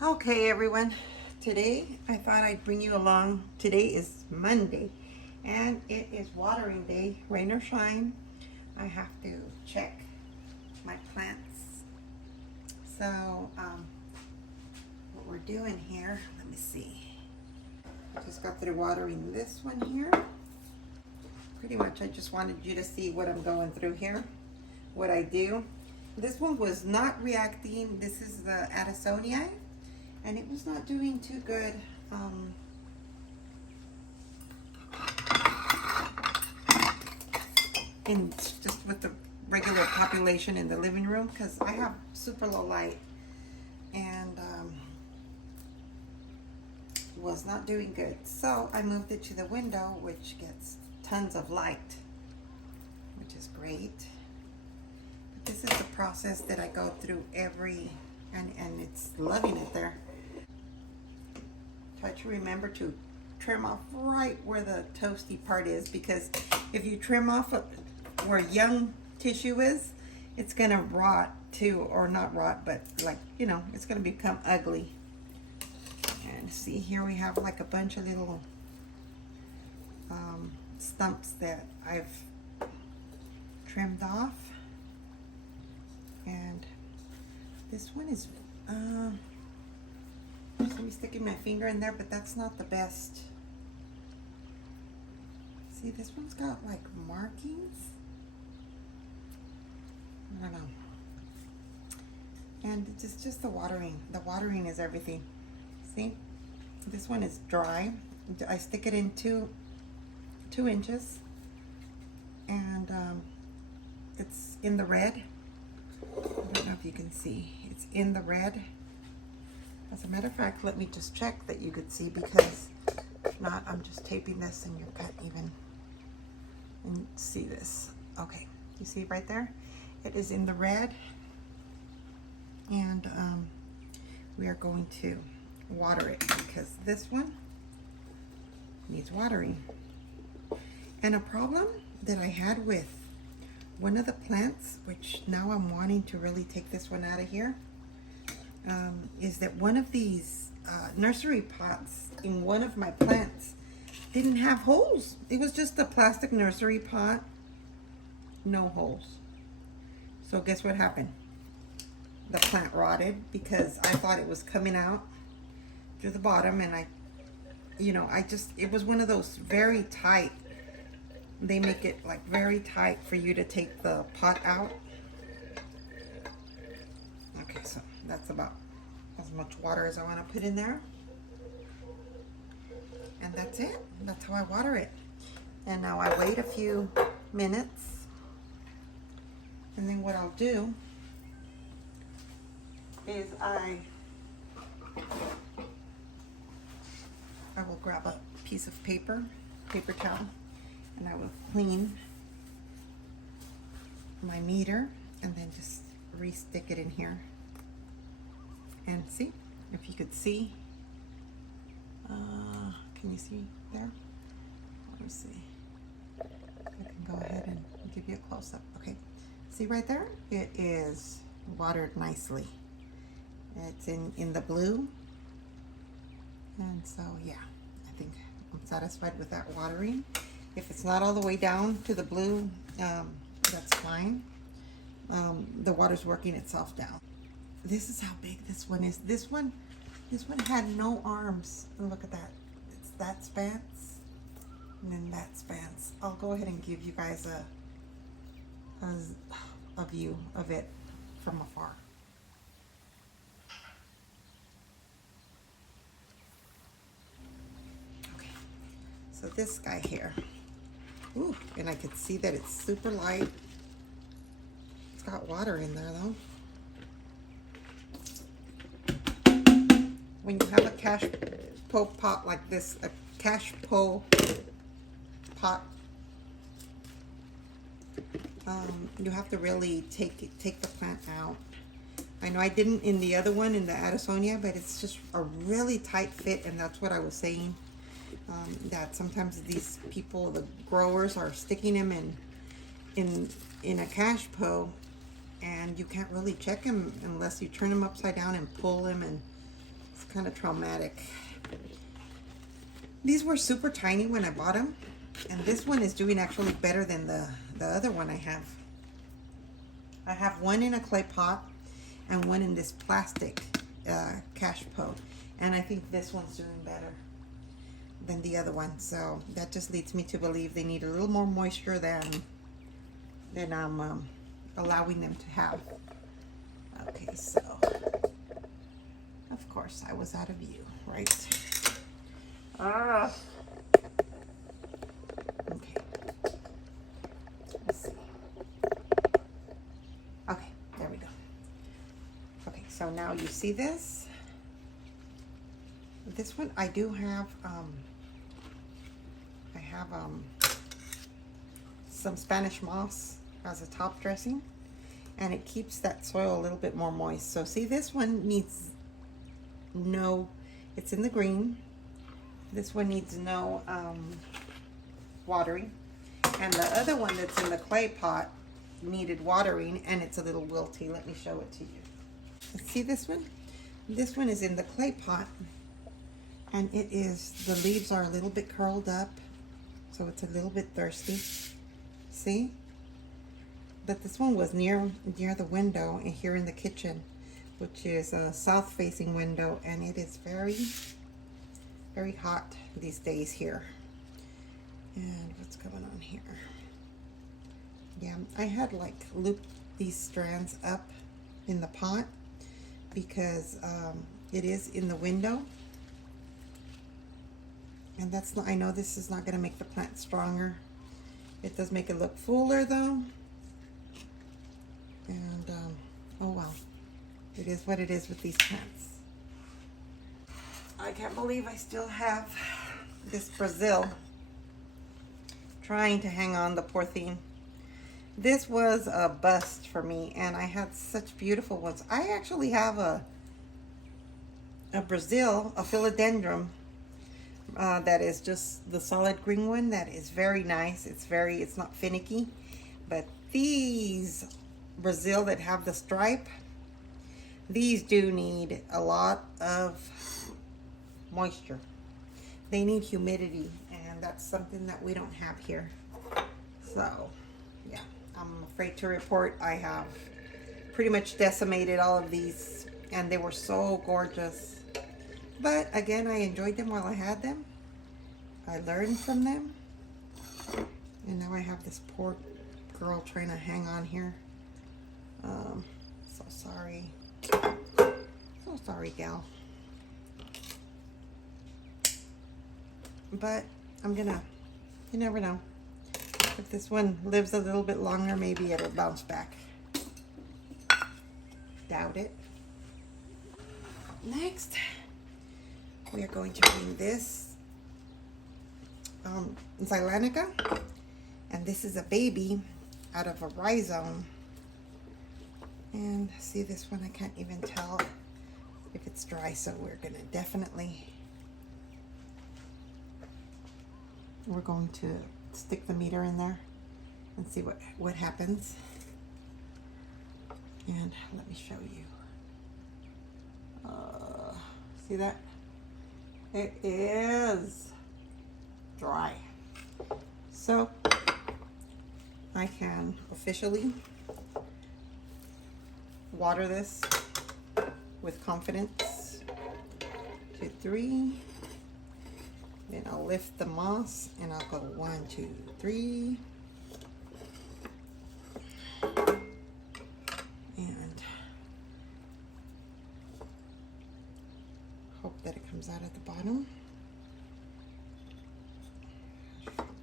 Okay, everyone. Today I thought I'd bring you along. Today is Monday and it is watering day, rain or shine. I have to check my plants. So, what we're doing here, let me see. I just got through watering this one here. Pretty much I just wanted you to see what I'm going through here, what I do. This one was not reacting. This is the Addisonii. And it was not doing too good. Just with the regular population in the living room, because I have super low light, and was not doing good. So I moved it to the window, which gets tons of light, which is great. But this is the process that I go through and it's loving it there. Try to remember to trim off right where the toasty part is, because if you trim off where young tissue is, it's gonna rot too, or not rot, but like, you know, it's gonna become ugly. And see, here we have like a bunch of little stumps that I've trimmed off. And this one is so I'm sticking my finger in there, but that's not the best. See, this one's got like markings. I don't know. And it's just the watering. The watering is everything. See, this one is dry. I stick it in two inches, and it's in the red. I don't know if you can see. It's in the red. As a matter of fact, let me just check that you could see, because if not, I'm just taping this and you can't even see this. Okay, you see right there? It is in the red, and we are going to water it, because this one needs watering. And a problem that I had with one of the plants, which now I'm wanting to really take this one out of here, is that one of these nursery pots in one of my plants didn't have holes. It was just a plastic nursery pot, no holes. So guess what happened? The plant rotted, because I thought it was coming out through the bottom, and it was one of those very tight. They make it like very tight for you to take the pot out. Okay, so that's about as much water as I want to put in there. And that's it. That's how I water it. And now I wait a few minutes. And then what I'll do is I will grab a piece of paper towel, and I will clean my meter and then just re-stick it in here. And see, if you could see, can you see there? Let me see. I can go ahead and give you a close-up. Okay, see right there? It is watered nicely. It's in the blue. And so, yeah, I think I'm satisfied with that watering. If it's not all the way down to the blue, that's fine. The water's working itself down. This is how big this one is. This one had no arms. And look at that. It's that spans, and then that spans. I'll go ahead and give you guys a view of it from afar. Okay, so this guy here. Ooh, and I could see that it's super light. It's got water in there though. When you have a cash po pot like this, a cash po pot, you have to really take the plant out. I know I didn't in the other one, in the Addisonii, but it's just a really tight fit, and that's what I was saying. That sometimes these people, the growers, are sticking them in a cash po, and you can't really check them unless you turn them upside down and pull them and It's kind of traumatic. These were super tiny when I bought them, and this one is doing actually better than the other one I have. I have one in a clay pot and one in this plastic cash pot, and I think this one's doing better than the other one. So that just leads me to believe they need a little more moisture than I'm allowing them to have. Okay, so of course I was out of view, right? Ah. Okay. Let's see. Okay, there we go. Okay, so now you see this. This one I do have. I have some Spanish moss as a top dressing, and it keeps that soil a little bit more moist. So see, this one needs no. It's in the green. This one needs no watering, and the other one that's in the clay pot needed watering, and it's a little wilty. Let me show it to you. See this one? This one is in the clay pot, and it is, the leaves are a little bit curled up, so it's a little bit thirsty. See? But this one was near the window and here in the kitchen, which is a south facing window, and it is very hot these days here. And what's going on here? Yeah, I had like looped these strands up in the pot because it is in the window, and that's not, I know this is not going to make the plant stronger. It does make it look fuller though, and oh well, it is what it is with these plants. I can't believe I still have this Brazil trying to hang on, the poor thing. This was a bust for me, and I had such beautiful ones. I actually have a Brazil, a philodendron, that is just the solid green one that is very nice. It's not finicky, but these Brazil that have the stripe, these do need a lot of moisture. They need humidity, and that's something that we don't have here. So yeah, I'm afraid to report I have pretty much decimated all of these, and they were so gorgeous. But again, I enjoyed them while I had them. I learned from them, and now I have this poor girl trying to hang on here. So sorry. So sorry, gal. But I'm gonna, you never know. If this one lives a little bit longer, maybe it'll bounce back. Doubt it. Next, we are going to bring this Zylanica, and this is a baby out of a rhizome. And see this one, I can't even tell if it's dry, so we're gonna definitely, we're going to stick the meter in there and see what happens. And let me show you. See that? It is dry. So I can officially water this with confidence. 2, 3. Then I'll lift the moss and I'll go 1, 2, 3. And hope that it comes out at the bottom.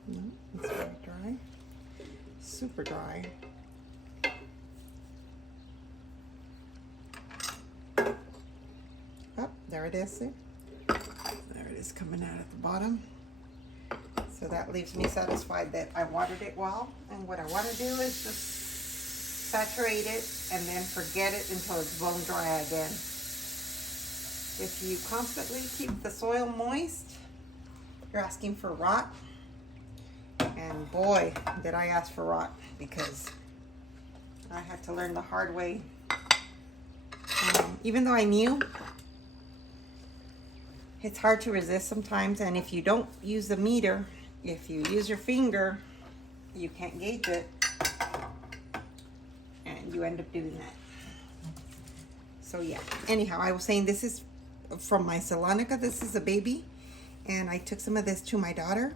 No, it's very dry. Super dry. Oh, there it is. See? There it is coming out at the bottom. So that leaves me satisfied that I watered it well. And what I want to do is just saturate it and then forget it until it's bone dry again. If you constantly keep the soil moist, you're asking for rot. And boy, did I ask for rot, because I had to learn the hard way. Even though I knew It's hard to resist sometimes, and if you don't use the meter, if you use your finger, you can't gauge it, and you end up doing that. So yeah, anyhow, I was saying this is from my Salonica. This is a baby, and I took some of this to my daughter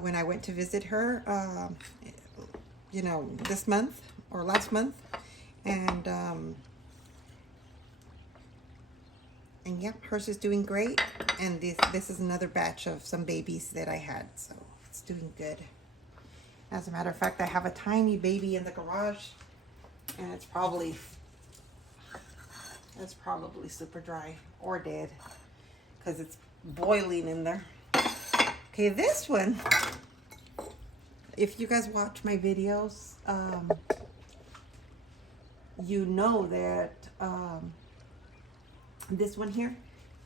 when I went to visit her, you know, this month or last month, and yeah, hers is doing great, and this is another batch of some babies that I had, so it's doing good. As a matter of fact, I have a tiny baby in the garage, and it's probably super dry or dead because it's boiling in there. Okay, this one, if you guys watch my videos, you know that this one here,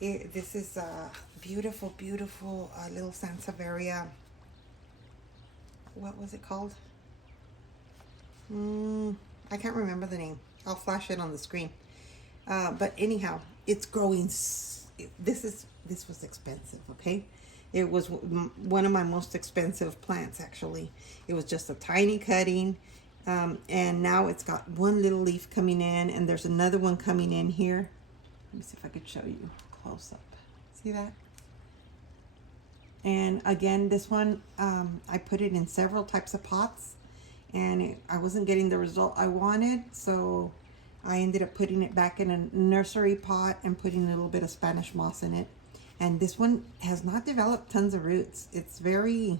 this is a beautiful, beautiful little Sansevieria. What was it called? I can't remember the name. I'll flash it on the screen. But anyhow, it's growing. This was expensive, okay? It was one of my most expensive plants, actually. It was just a tiny cutting, and now it's got one little leaf coming in, and there's another one coming in here. Let me see if I could show you close up. See that? And again, this one, I put it in several types of pots, and I wasn't getting the result I wanted, so I ended up putting it back in a nursery pot and putting a little bit of Spanish moss in it. And this one has not developed tons of roots. It's very,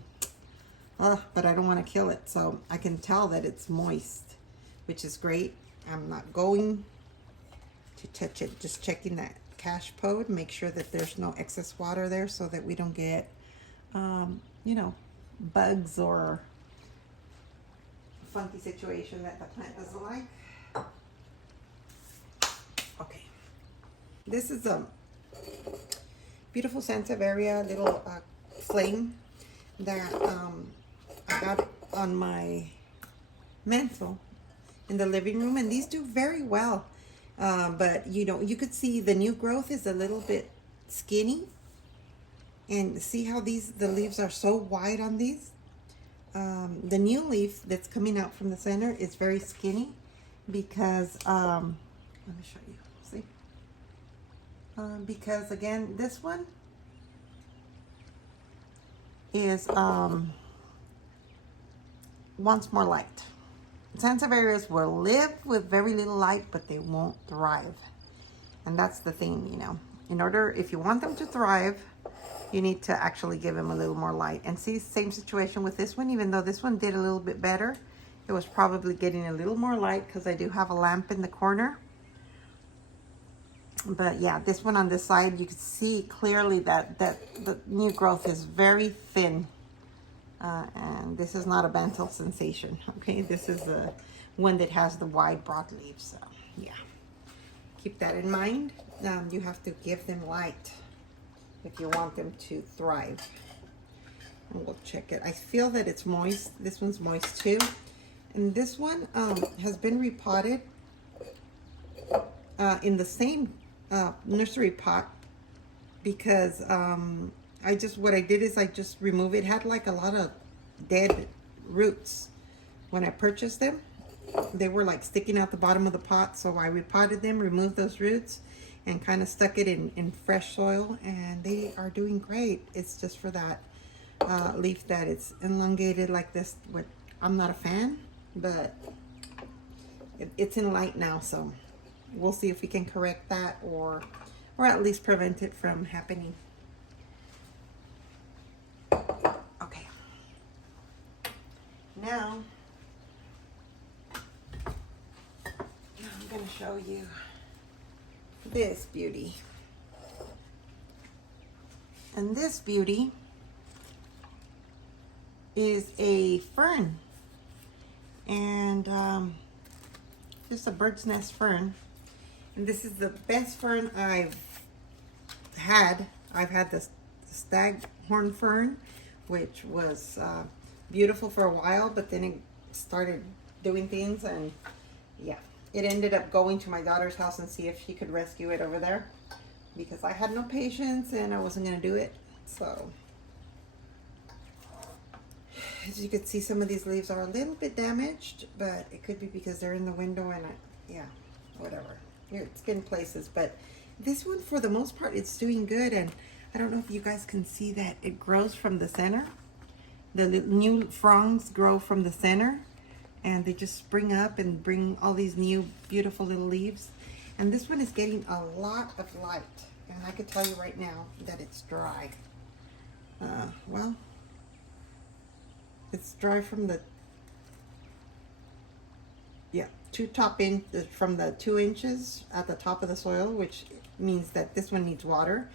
but I don't want to kill it, so I can tell that it's moist, which is great. I'm not going to touch it, just checking that cache pod, make sure that there's no excess water there so that we don't get, you know, bugs or funky situation that the plant doesn't like. Okay, this is a beautiful Sansevieria little flame that I got on my mantle in the living room, and these do very well. But you know, you could see the new growth is a little bit skinny, and see how the leaves are so wide on these. The new leaf that's coming out from the center is very skinny because let me show you. See, because again, this one is wants more light. Sansevierias will live with very little light, but they won't thrive. And that's the thing, you know. If you want them to thrive, you need to actually give them a little more light. And see, same situation with this one, even though this one did a little bit better, it was probably getting a little more light because I do have a lamp in the corner. But yeah, this one on this side, you can see clearly that the new growth is very thin. And this is not a Bantel sensation, okay? This is the one that has the wide, broad leaves, so yeah. Keep that in mind. You have to give them light if you want them to thrive. And we'll check it. I feel that it's moist. This one's moist too. And this one has been repotted in the same nursery pot because what I did is I just removed it. It had like a lot of dead roots when I purchased them. They were like sticking out the bottom of the pot, so I repotted them, removed those roots, and kind of stuck it in fresh soil, and they are doing great. It's just for that leaf that it's elongated like this. I'm not a fan, but it's in light now, so we'll see if we can correct that or at least prevent it from happening. Okay. Now I'm going to show you this beauty. And this beauty is a fern. And just a bird's nest fern. And this is the best fern I've had. I've had the stag horn fern, which was beautiful for a while, but then it started doing things, and yeah, it ended up going to my daughter's house and see if she could rescue it over there. because I had no patience and I wasn't going to do it. So as you can see, some of these leaves are a little bit damaged, but it could be because they're in the window and yeah, whatever. It's getting places, but this one for the most part, it's doing good. And I don't know if you guys can see that it grows from the center. The new fronds grow from the center and they just spring up and bring all these new beautiful little leaves. And this one is getting a lot of light. And I could tell you right now that it's dry. Well, it's dry from the, yeah, from the 2 inches at the top of the soil, which means that this one needs water.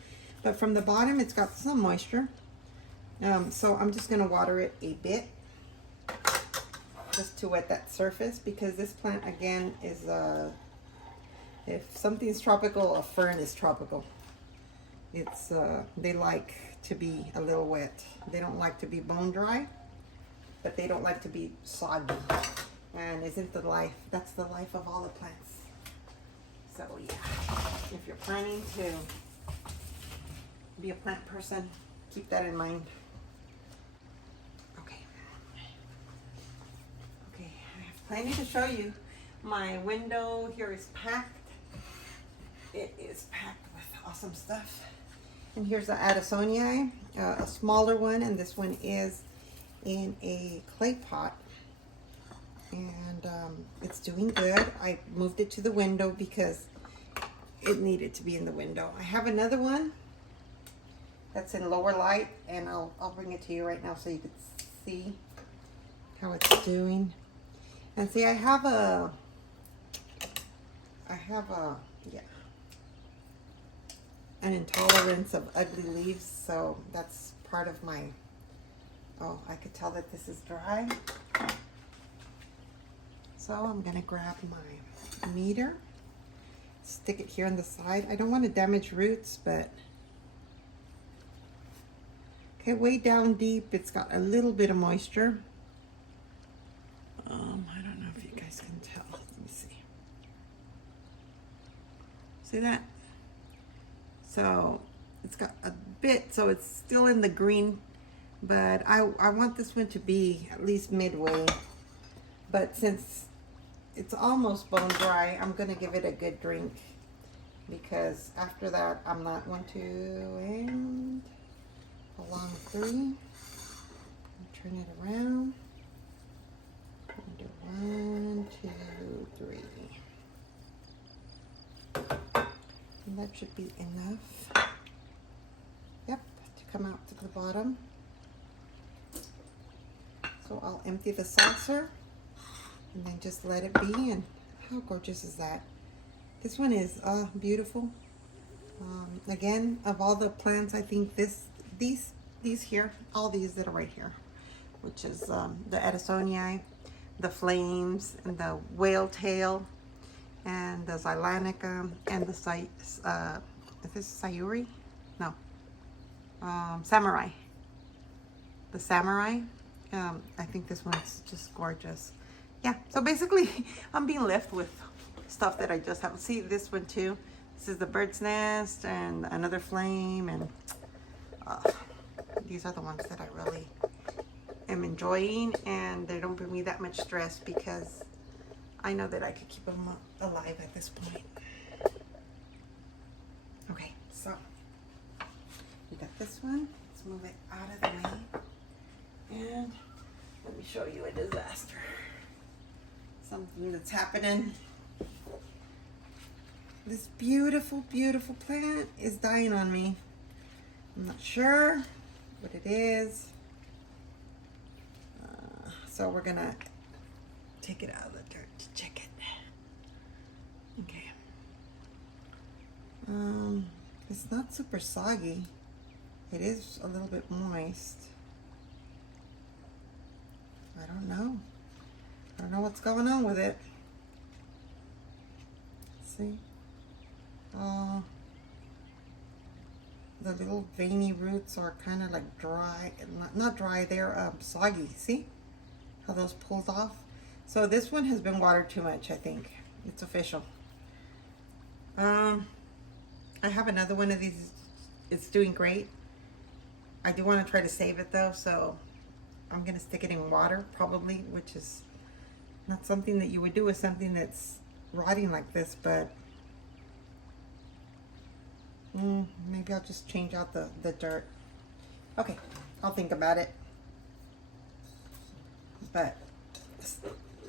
But from the bottom, it's got some moisture. So I'm just gonna water it a bit, just to wet that surface, because this plant again is, if something's tropical, a fern is tropical. It's, they like to be a little wet. They don't like to be bone dry, but they don't like to be soggy. And isn't the life, that's the life of all the plants. So yeah, if you're planning to be a plant person, keep that in mind. Okay, I have plenty to show you. My window here is packed. It is packed with awesome stuff. And here's the Addisonii, a smaller one, and this one is in a clay pot. And it's doing good. I moved it to the window because it needed to be in the window. I have another one that's in lower light, and I'll bring it to you right now so you can see how it's doing. And see, I have a an intolerance of ugly leaves, so that's part of my, oh, I could tell that this is dry. So I'm gonna grab my meter, stick it here on the side. I don't want to damage roots, but okay, way down deep, it's got a little bit of moisture. I don't know if you guys can tell. Let me see. See that? So it's got a bit, so it's still in the green, but I want this one to be at least midway. But since it's almost bone dry, I'm gonna give it a good drink, because after that I'm not going to end along 3. Turn it around. Do 1, 2, 3. And that should be enough. Yep, to come out to the bottom. So I'll empty the saucer and then just let it be. And how gorgeous is that? This one is beautiful. Again, of all the plants, I think these here, all these that are right here, which is the Addisonii, the flames, and the whale tail, and the Xylanica, and the is this Sayuri? No, Samurai. The Samurai. I think this one's just gorgeous. Yeah, so basically I'm being left with stuff that I just have. See this one too. This is the bird's nest and another flame, and these are the ones that I really am enjoying, and they don't bring me that much stress because I know that I could keep them alive at this point. Okay, so we got this one. Let's move it out of the way, and let me show you a disaster. Something that's happening. This beautiful, beautiful plant is dying on me. I'm not sure what it is. So we're gonna take it out of the dirt to check it. Okay. It's not super soggy. It is a little bit moist. I don't know. I don't know what's going on with it. See? The little veiny roots are kind of like dry, not dry, they're soggy. See how those pulled off? So this one has been watered too much, I think. It's official. I have another one of these. It's doing great. I do want to try to save it though, so I'm gonna stick it in water probably, which is not something that you would do with something that's rotting like this, but maybe I'll just change out the dirt. Okay, I'll think about it. But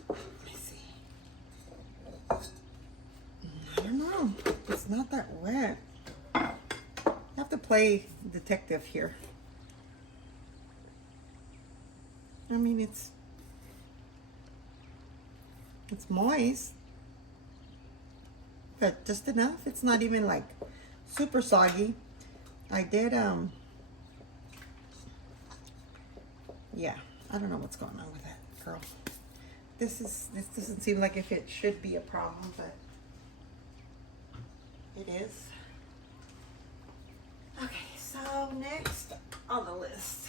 let me see. I don't know. It's not that wet. I have to play detective here. I mean, it's moist, but just enough. It's not even like super soggy. I did yeah, I don't know what's going on with that girl. This doesn't seem like if it should be a problem, but it is. Okay, so next on the list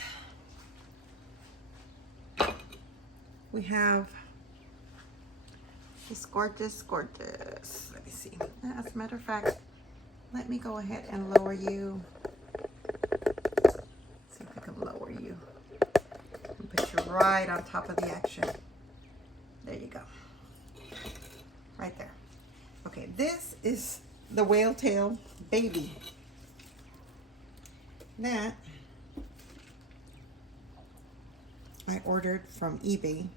we have this gorgeous. Let me see. As a matter of fact, let me go ahead and lower you. See if I can lower you and put you right on top of the action. There you go. Right there. Okay, this is the whale tail baby. That I ordered from eBay.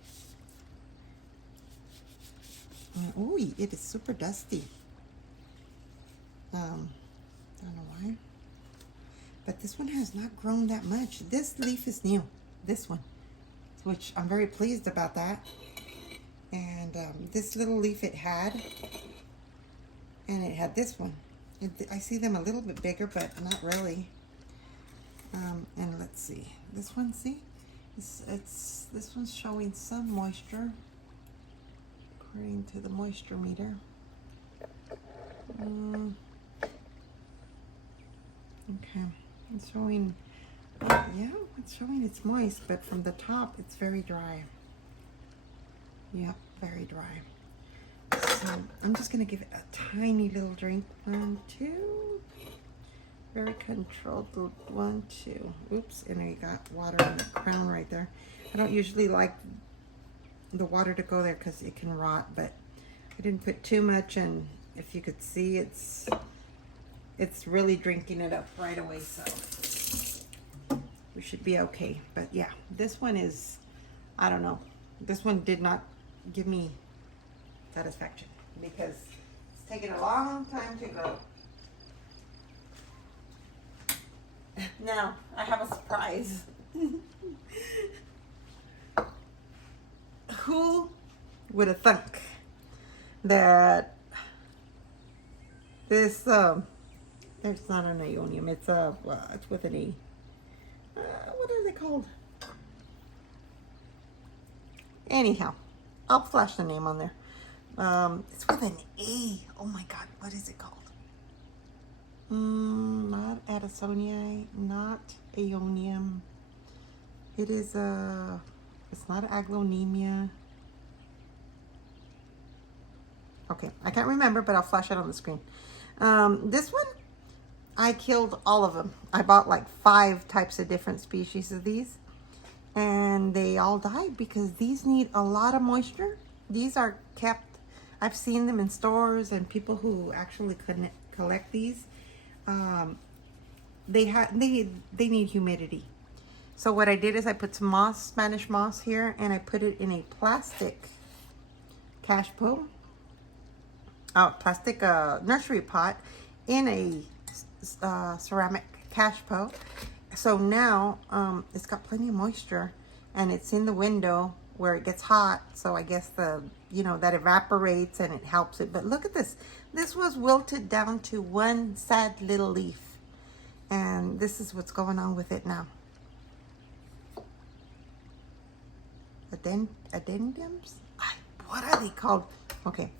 Oh, it is super dusty. I don't know why. But this one has not grown that much. This leaf is new. This one. Which I'm very pleased about that. And this little leaf it had. And it had this one. I see them a little bit bigger, but not really. And let's see. This one, see? This one's showing some moisture. According to the moisture meter. Okay, it's showing, yeah, it's showing it's moist, but from the top, it's very dry. Yep, very dry. So I'm just gonna give it a tiny little drink. 1, 2, very controlled. 1, 2. Oops, and I got water on the crown right there. I don't usually like the water to go there because it can rot, but I didn't put too much, and if you could see, it's really drinking it up right away, so we should be okay. But yeah, this one is, I don't know, this one did not give me satisfaction because it's taken a long time to grow. Now I have a surprise. Who would have thunk that this it's not an Ionium, it's it's with an E. What are they called? Anyhow, I'll flash the name on there. It's with an A. Oh my God, what is it called? Not Addisonii, not Aeonium. It is it's not aglonemia. Okay, I can't remember, but I'll flash it on the screen. This one, I killed all of them. I bought like 5 types of different species of these, and they all died because these need a lot of moisture. These are kept, I've seen them in stores and people who actually collect these. They need humidity. So what I did is I put some moss, Spanish moss here, and I put it in a plastic plastic nursery pot in a ceramic cache pot. So now it's got plenty of moisture, and it's in the window where it gets hot. So I guess that evaporates and it helps it. But look at this. This was wilted down to one sad little leaf, and this is what's going on with it now. Addendums? What are they called? Okay,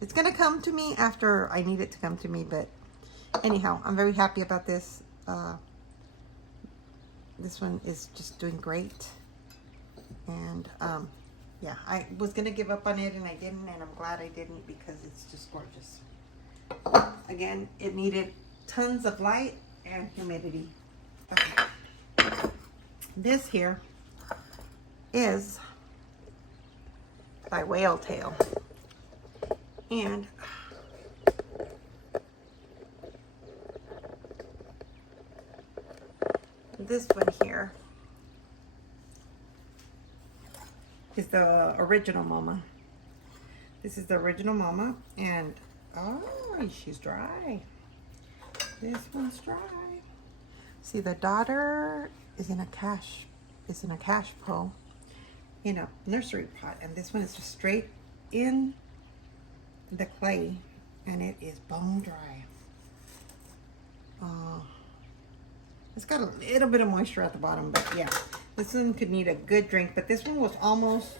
it's gonna come to me after I need it to come to me, but anyhow, I'm very happy about this. This one is just doing great, and yeah, I was gonna give up on it and I didn't, and I'm glad I didn't because it's just gorgeous. Again, it needed tons of light and humidity. Okay. This here is by Whale Tail. And this one here is the original mama. This is the original mama, and oh, she's dry. This one's dry. See, the daughter is in a cash po in a nursery pot, and this one is just straight in the clay, and it is bone dry. It's got a little bit of moisture at the bottom, but yeah, this one could need a good drink. But this one was almost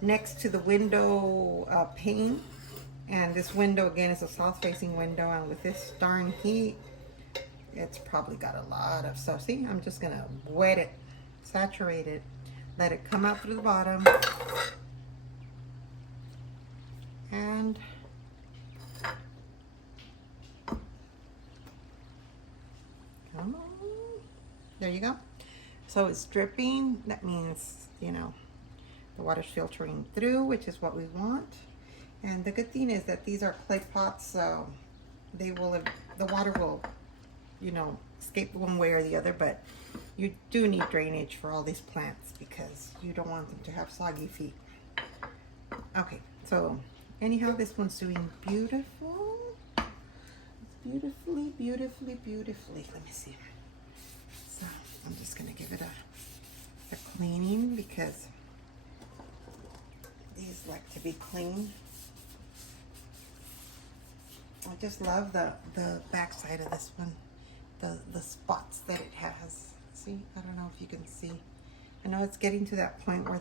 next to the window pane, and this window again is a south-facing window, and with this darn heat, it's probably got a lot of stuff. See, I'm just gonna wet it, saturate it, let it come out through the bottom, and come on. There you go. So it's dripping. That means, you know, the water's filtering through, which is what we want. And the good thing is that these are clay pots, so they will, the water will, you know, escape one way or the other, but you do need drainage for all these plants because you don't want them to have soggy feet. Okay, so anyhow, this one's doing beautiful. It's beautifully. Let me see. So I'm just gonna give it a cleaning because these like to be clean. I just love the back side of this one, the spots that it has. See, I don't know if you can see. I know it's getting to that point where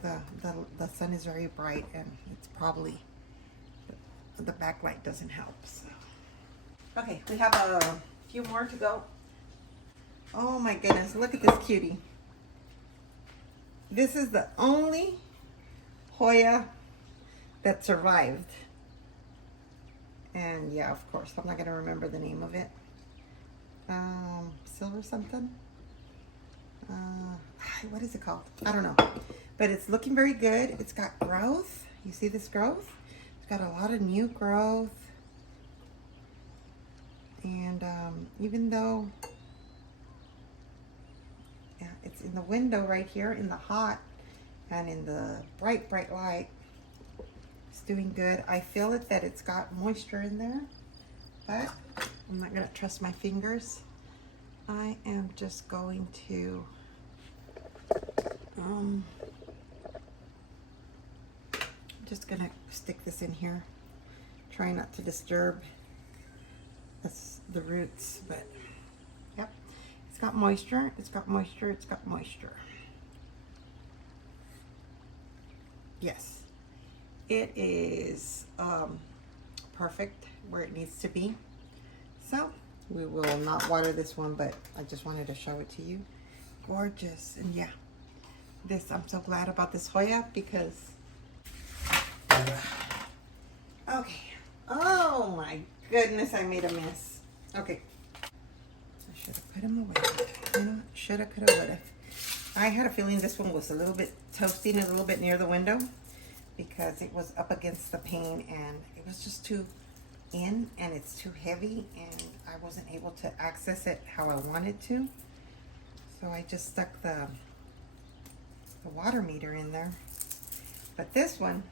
the sun is very bright, and it's probably the backlight doesn't help. So. Okay, we have a few more to go. Oh my goodness, look at this cutie. This is the only Hoya that survived. And yeah, of course, I'm not going to remember the name of it. Silver something? What is it called? I don't know. But it's looking very good. It's got growth. You see this growth? It's got a lot of new growth. And even though yeah, it's in the window right here, in the hot and in the bright light, it's doing good. I feel it that it's got moisture in there, but I'm not going to trust my fingers. I am just going to just gonna stick this in here. Try not to disturb the roots, but yep, it's got moisture. It's got moisture. It's got moisture. Yes, it is perfect where it needs to be. So we will not water this one, but I just wanted to show it to you. Gorgeous. And yeah, this, I'm so glad about this Hoya because okay, oh my goodness, I made a mess. Okay, I should have put them away. You know, shoulda, coulda, woulda. I had a feeling this one was a little bit toasting, a little bit near the window because it was up against the pane and it was just too in, and it's too heavy, and I wasn't able to access it how I wanted to. So I just stuck the water meter in there. But this one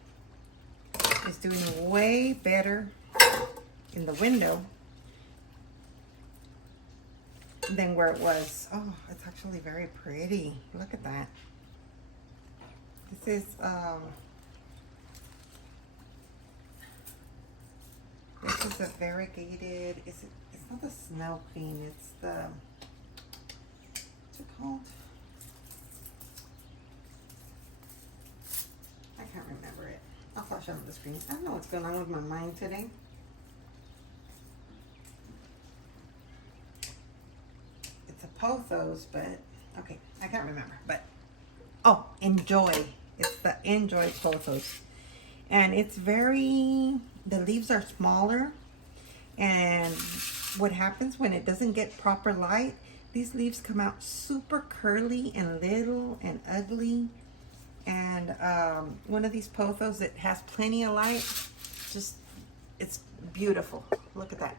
is doing way better in the window than where it was. Oh, it's actually very pretty. Look at that. This is a variegated, it's not the Snow Queen, it's the, what's it called? I can't remember it. I'll flash on the screen. I don't know what's going on with my mind today. It's a pothos, but okay, I can't remember. But oh, Enjoy. It's the Enjoy pothos, and it's very. The leaves are smaller, And what happens when it doesn't get proper light, these leaves come out super curly and little and ugly. And one of these pothos that has plenty of light, just, it's beautiful. Look at that,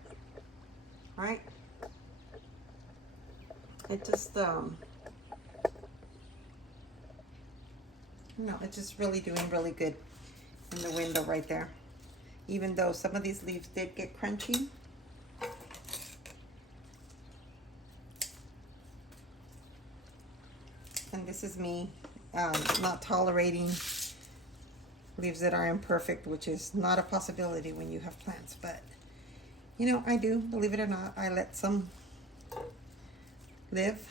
right? It just, no, it's just really doing really good in the window right there. Even though some of these leaves did get crunchy. And this is me not tolerating leaves that are imperfect, which is not a possibility when you have plants. But, you know, I do, believe it or not, I let some live.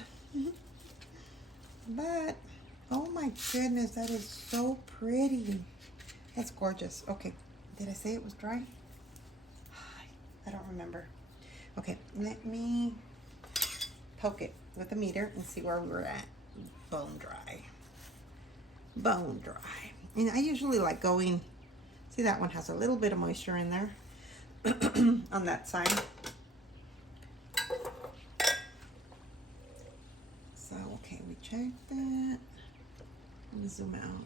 But, oh my goodness, that is so pretty. That's gorgeous. Okay, did I say it was dry? I don't remember. Okay, let me poke it with a meter and see where we're at. Bone dry. Bone dry. And I usually like going, see that one has a little bit of moisture in there on that side. So, okay, we checked that. Let me zoom out.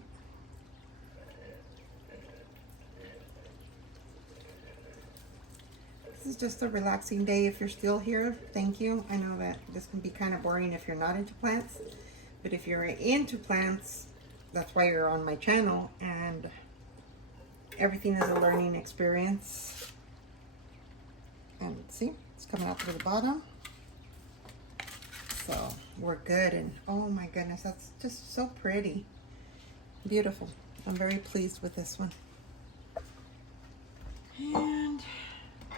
This is just a relaxing day. If you're still here, thank you. I know that this can be kind of boring if you're not into plants, but if you're into plants, that's why you're on my channel, and everything is a learning experience. And see, it's coming out through the bottom. So we're good. And oh my goodness, that's just so pretty. Beautiful. I'm very pleased with this one. And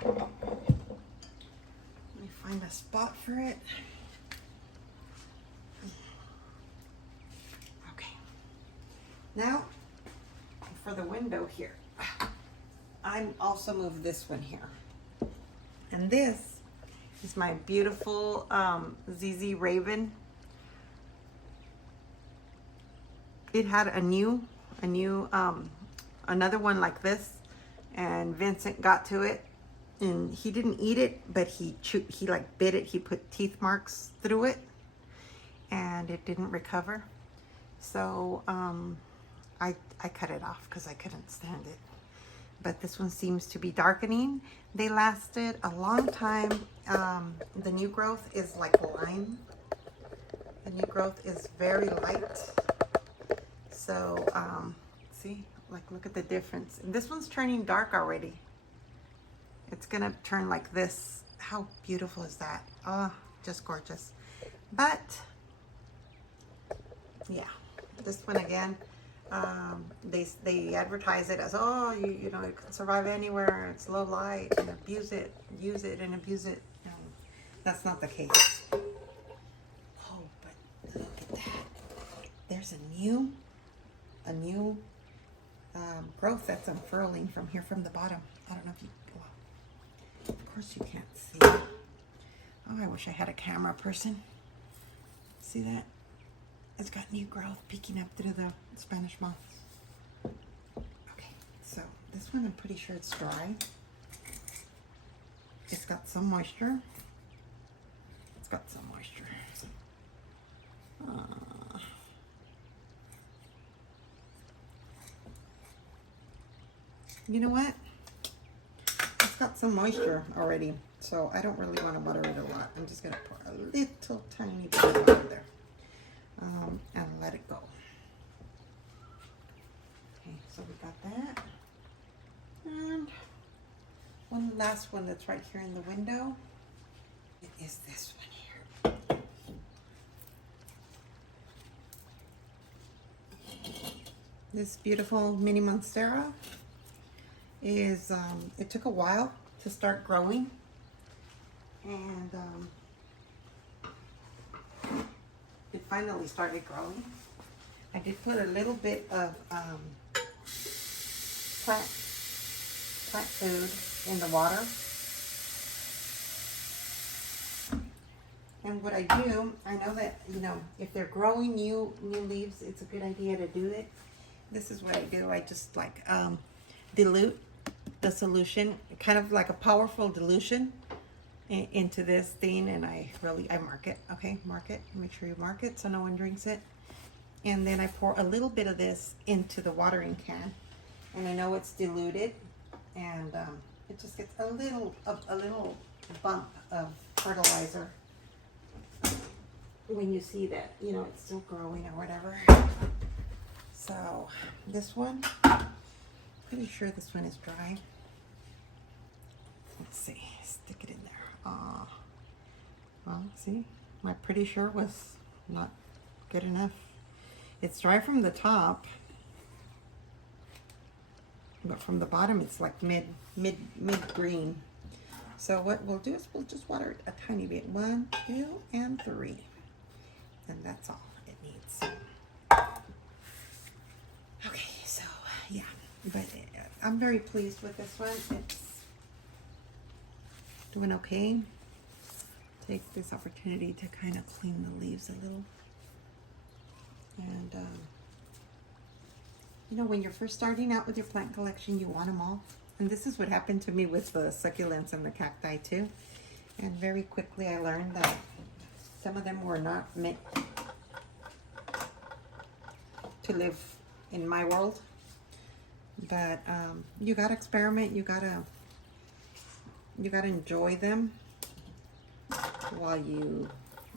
let me find a spot for it. Okay. Now, for the window here, I'm also moved this one here. And this is my beautiful ZZ Raven. It had another one like this, and Vincent got to it, and he didn't eat it, but he like bit it. He put teeth marks through it, and it didn't recover. So I cut it off because I couldn't stand it. But this one seems to be darkening. They lasted a long time. The new growth is like lime. The new growth is very light. So, see, like, look at the difference. And this one's turning dark already. It's gonna turn like this. How beautiful is that? Oh, just gorgeous. But, yeah, this one again, they advertise it as, oh, you know, it can survive anywhere. It's low light, and abuse it, use it, and abuse it. No, that's not the case. Oh, but look at that. There's a new growth that's unfurling from here, from the bottom. I don't know if you, well, of course you can't see. Oh, I wish I had a camera person. See that? It's got new growth peeking up through the Spanish moss. Okay, so this one I'm pretty sure it's dry. It's got some moisture. It's got some moisture. You know what? It's got some moisture already, so I don't really want to water it a lot. I'm just going to pour a little tiny bit of water there and let it go. Okay, so we got that. And one last one that's right here in the window. It is this one here. This beautiful mini Monstera is, it took a while to start growing, and it finally started growing. I did put a little bit of plant food in the water. And what I do, I know that, you know, if they're growing new leaves, it's a good idea to do it. This is what I do. I just like dilute the solution, kind of like a powerful dilution into this thing, and I mark it. Okay, mark it. Make sure you mark it so no one drinks it. And then I pour a little bit of this into the watering can, and I know it's diluted, and it just gets a little bump of fertilizer when you see that, you know, it's still growing or whatever. So this one, pretty sure this one is dry. Let's see, stick it in there. Well, see, my pretty sure was not good enough. It's dry from the top, but from the bottom it's like mid green. So what we'll do is we'll just water it a tiny bit. 1, 2, and 3. And that's all it needs. Okay, so yeah, but I'm very pleased with this one. It's doing okay. Take this opportunity to kind of clean the leaves a little. And you know, when you're first starting out with your plant collection, you want them all. And this is what happened to me with the succulents and the cacti too. And very quickly I learned that some of them were not meant to live in my world. But you gotta experiment, you gotta enjoy them while you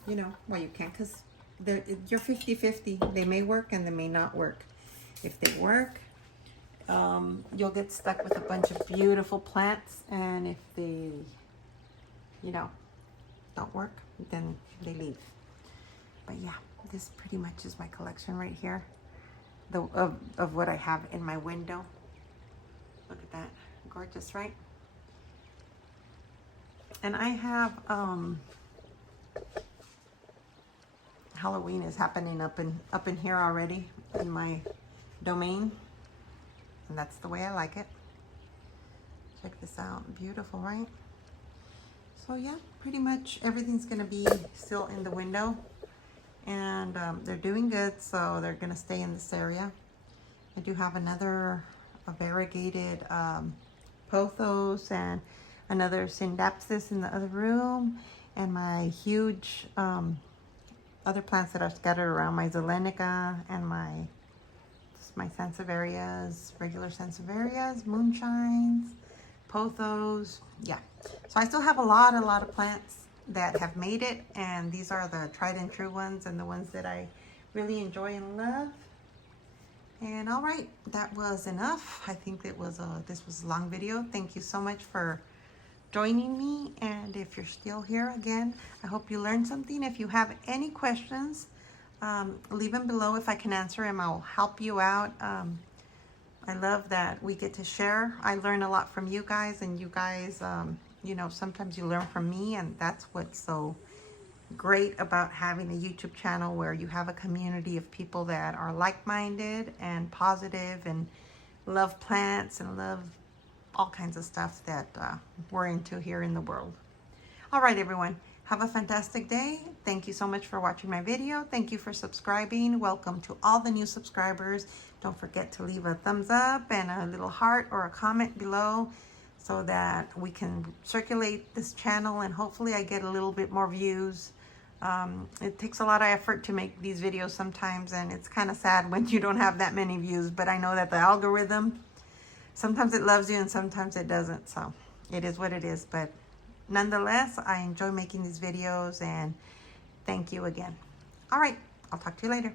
can, because you're 50-50. They may work and they may not work. If they work, you'll get stuck with a bunch of beautiful plants, and if they, you know, don't work, then they leave. But yeah, this pretty much is my collection right here, of what I have in my window. Look at that, gorgeous, right? And I have Halloween is happening up in here already in my domain, and that's the way I like it. Check this out, beautiful, right? So yeah, pretty much everything's gonna be still in the window, and they're doing good, so they're gonna stay in this area. I do have a variegated pothos and another syndapsis in the other room, and my huge other plants that are scattered around, my Zelenica and my sansevierias, regular sansevierias, moonshines, pothos. Yeah, so I still have a lot of plants that have made it, and these are the tried and true ones and the ones that I really enjoy and love. And all right, that was enough. I think this was a long video. Thank you so much for joining me, and if you're still here, again, I hope you learned something. If you have any questions, leave them below. If I can answer them, I'll help you out. I love that we get to share. I learn a lot from you guys, and you guys, you know, sometimes you learn from me, and that's what's so great about having a YouTube channel, where you have a community of people that are like-minded and positive and love plants and love all kinds of stuff that we're into here in the world. All right, everyone, have a fantastic day. Thank you so much for watching my video. Thank you for subscribing. Welcome to all the new subscribers. Don't forget to leave a thumbs up and a little heart or a comment below, so that we can circulate this channel, and hopefully I get a little bit more views. It takes a lot of effort to make these videos sometimes, and it's kind of sad when you don't have that many views, but I know that the algorithm, sometimes it loves you and sometimes it doesn't, so it is what it is. But nonetheless, I enjoy making these videos, and thank you again. All right, I'll talk to you later.